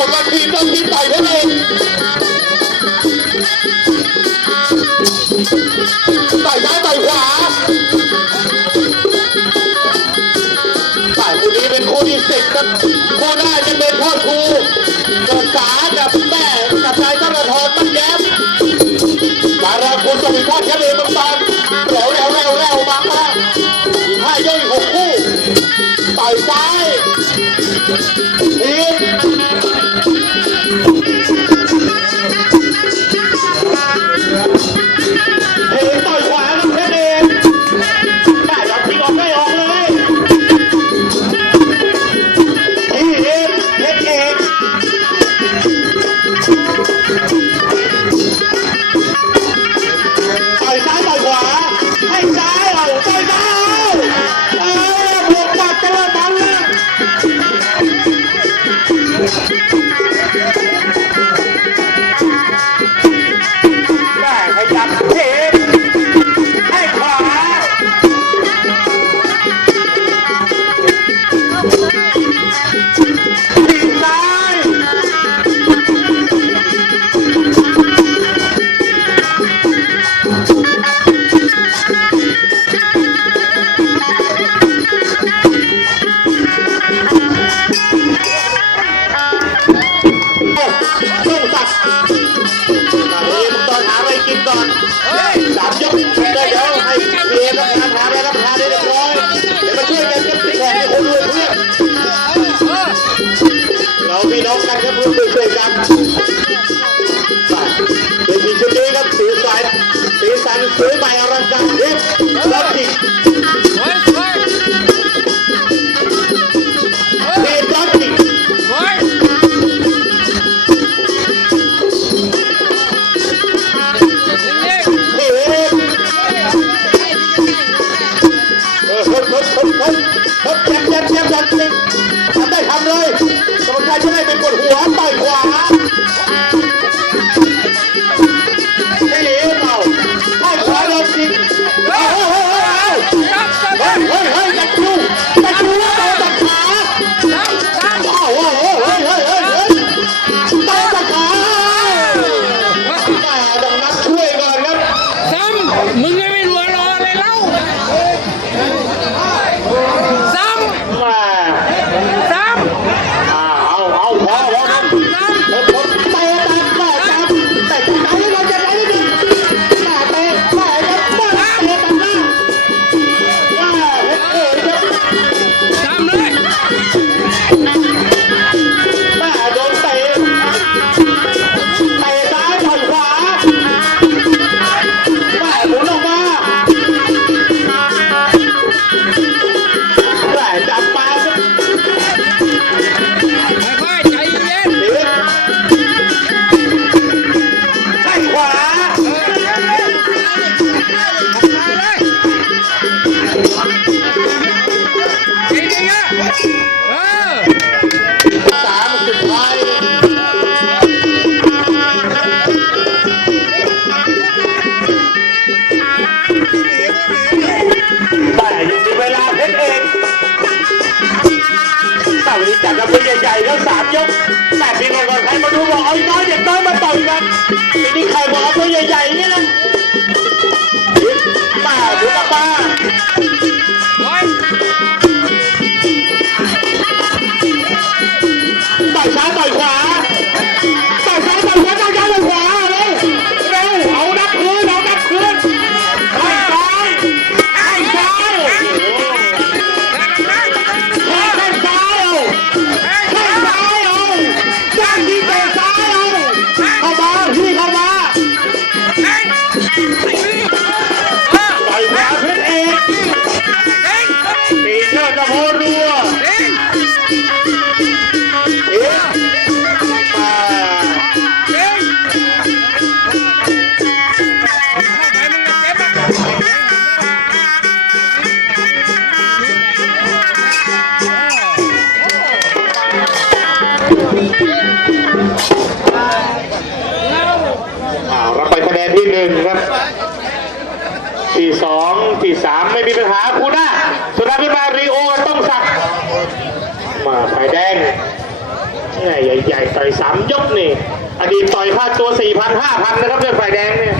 ผลงานทีมต้องทีมใส่พัดลมใส่ซ้ายใส่ขวาใส่คู่นี้เป็นคู่ที่สิบครับคู่หน้าจะเป็นพ่อครูเกิดสากับแม่กับนายธนทรตั้งแย้มมาแล้วคุณจะมีพ่อแค่เองมันอป แล้เทียบเทียบเทียบเทียบทำได้ทำเลยสมชายช่วยให้เป็นปวดหัวต่อยขวา Thank you. Yeah. ต่อยซ้ายต่อยขวา อ้าวรับไปคะแนนที่หนึ่งครับที่สองที่สามไม่มีปัญหาคูด้าสุดท้ายขึ้นมารีโอต้องสักดิ์มาฝ่ายแดงเนี่ยใหญ่ๆต่อยสามยกนี่ อดีตต่อยค่าตัวสี่พันห้าพันนะครับเรื่องฝ่ายแดงเนี่ย